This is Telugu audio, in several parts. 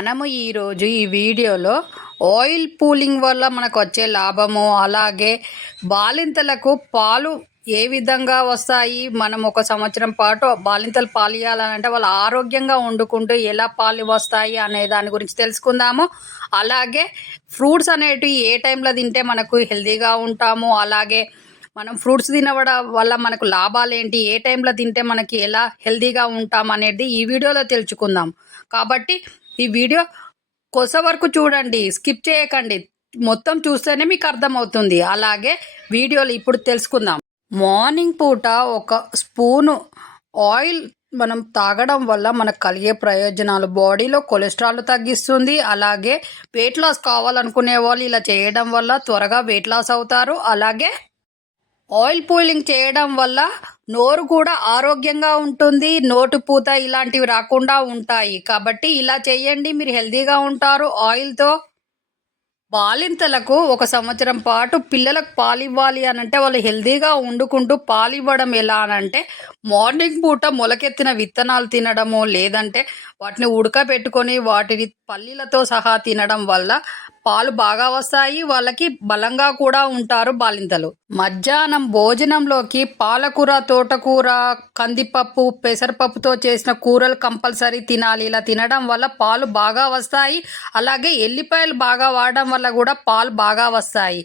మనము ఈరోజు ఈ వీడియోలో ఆయిల్ పూలింగ్ వల్ల మనకు వచ్చే లాభము, అలాగే బాలింతలకు పాలు ఏ విధంగా వస్తాయి, మనం ఒక సంవత్సరం పాటు బాలింతలు పాలు ఇవ్వాలంటే వాళ్ళు ఆరోగ్యంగా వండుకుంటూ ఎలా పాలు వస్తాయి అనే దాని గురించి తెలుసుకుందాము. అలాగే ఫ్రూట్స్ అనేటివి ఏ టైంలో తింటే మనకు హెల్తీగా ఉంటాము, అలాగే మనం ఫ్రూట్స్ తినవడం వల్ల మనకు లాభాలు ఏంటి, ఏ టైంలో తింటే మనకి ఎలా హెల్తీగా ఉంటాం అనేది ఈ వీడియోలో తెలుసుకుందాం. కాబట్టి ఈ వీడియో వరకు చూడండి, స్కిప్ చేయకండి. మొత్తం చూస్తేనే మీకు అర్థమవుతుంది. అలాగే వీడియోలు ఇప్పుడు తెలుసుకుందాం. మార్నింగ్ పూట ఒక స్పూను ఆయిల్ మనం తాగడం వల్ల మనకు కలిగే ప్రయోజనాలు: బాడీలో కొలెస్ట్రాల్ తగ్గిస్తుంది. అలాగే వెయిట్ లాస్ కావాలనుకునే వాళ్ళు ఇలా చేయడం వల్ల త్వరగా వెయిట్ లాస్ అవుతారు. అలాగే ఆయిల్ పూలింగ్ చేయడం వల్ల నోరు కూడా ఆరోగ్యంగా ఉంటుంది, నోటు పూత ఇలాంటివి రాకుండా ఉంటాయి. కాబట్టి ఇలా చేయండి, మీరు హెల్తీగా ఉంటారు. ఆయిల్తో బాలింతలకు ఒక సంవత్సరం పాటు పిల్లలకు పాలు ఇవ్వాలి అని అంటే వాళ్ళు హెల్తీగా వండుకుంటూ పాలు ఇవ్వడం ఎలా అనంటే, మార్నింగ్ పూట మొలకెత్తిన విత్తనాలు తినడము, లేదంటే వాటిని ఉడకబెట్టుకొని వాటిని పల్లీలతో సహా తినడం వల్ల పాలు బాగా వస్తాయి. వాళ్ళకి బలంగా కూడా ఉంటారు బాలింతలు. మధ్యాహ్నం భోజనంలోకి పాలకూర, తోటకూర, కందిపప్పు, పెసరపప్పుతో చేసిన కూరలు కంపల్సరీ తినాలి. ఇలా తినడం వల్ల పాలు బాగా వస్తాయి. అలాగే ఎల్లిపాయలు బాగా వాడడం వల్ల కూడా పాలు బాగా వస్తాయి.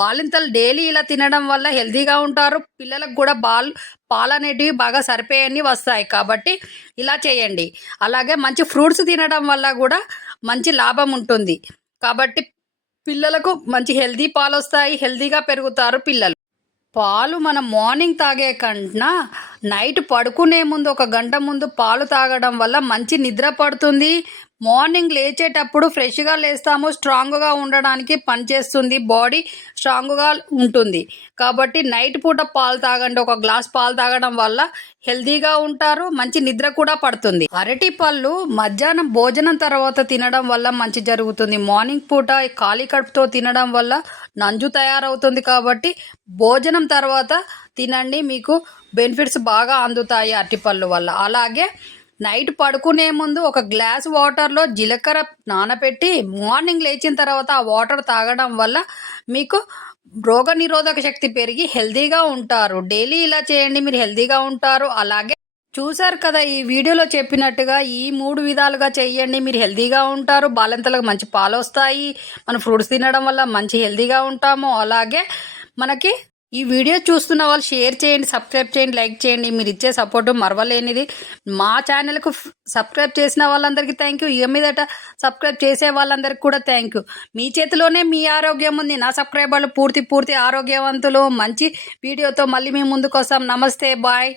బాలింతలు డైలీ ఇలా తినడం వల్ల హెల్తీగా ఉంటారు. పిల్లలకు కూడా పాలు అనేటివి బాగా సరిపోయని వస్తాయి. కాబట్టి ఇలా చేయండి. అలాగే మంచి ఫ్రూట్స్ తినడం వల్ల కూడా మంచి లాభం ఉంటుంది. కాబట్టి పిల్లలకు మంచి హెల్తీ పాలు వస్తాయి, హెల్తీగా పెరుగుతారు పిల్లలు. పాలు మనం మార్నింగ్ తాగే కన్నా నైట్ పడుకునే ముందు 1 గంట ముందు పాలు తాగడం వల్ల మంచి నిద్ర పడుతుంది. మార్నింగ్ లేచేటప్పుడు ఫ్రెష్గా లేస్తాము, స్ట్రాంగ్గా ఉండడానికి పనిచేస్తుంది, బాడీ స్ట్రాంగ్గా ఉంటుంది. కాబట్టి నైట్ పూట పాలు తాగండి. 1 గ్లాస్ పాలు తాగడం వల్ల హెల్తీగా ఉంటారు, మంచి నిద్ర కూడా పడుతుంది. అరటి పళ్ళు మధ్యాహ్నం భోజనం తర్వాత తినడం వల్ల మంచి జరుగుతుంది. మార్నింగ్ పూట ఖాళీ కడుపుతో తినడం వల్ల నంజు తయారవుతుంది. కాబట్టి భోజనం తర్వాత తినండి, మీకు బెనిఫిట్స్ బాగా అందుతాయి అరటిపళ్ళు వల్ల. అలాగే నైట్ పడుకునే ముందు 1 గ్లాస్ వాటర్లో జీలకర్ర నానబెట్టి మార్నింగ్ లేచిన తర్వాత ఆ వాటర్ తాగడం వల్ల మీకు రోగనిరోధక శక్తి పెరిగి హెల్తీగా ఉంటారు. డైలీ ఇలా చేయండి, మీరు హెల్తీగా ఉంటారు. అలాగే చూసారు కదా, ఈ వీడియోలో చెప్పినట్టుగా ఈ 3 విధాలుగా చేయండి, మీరు హెల్తీగా ఉంటారు. బాలింతలకు మంచి పాలు వస్తాయి. మనం ఫ్రూట్స్ తినడం వల్ల మంచి హెల్తీగా ఉంటాము. అలాగే మనకి ఈ వీడియో చూస్తున్న వాళ్ళు షేర్ చేయండి, సబ్స్క్రైబ్ చేయండి, లైక్ చేయండి. మీరు ఇచ్చే సపోర్టు మరవలేనిది. మా ఛానల్కు సబ్స్క్రైబ్ చేసిన వాళ్ళందరికీ థ్యాంక్ యూ. ఇక మీదట సబ్స్క్రైబ్ చేసే వాళ్ళందరికీ కూడా థ్యాంక్ యూ. మీ చేతిలోనే మీ ఆరోగ్యం ఉంది. నా సబ్స్క్రైబర్లు పూర్తి ఆరోగ్యవంతులు. మంచి వీడియోతో మళ్ళీ మేము ముందుకు వస్తాం. నమస్తే, బాయ్.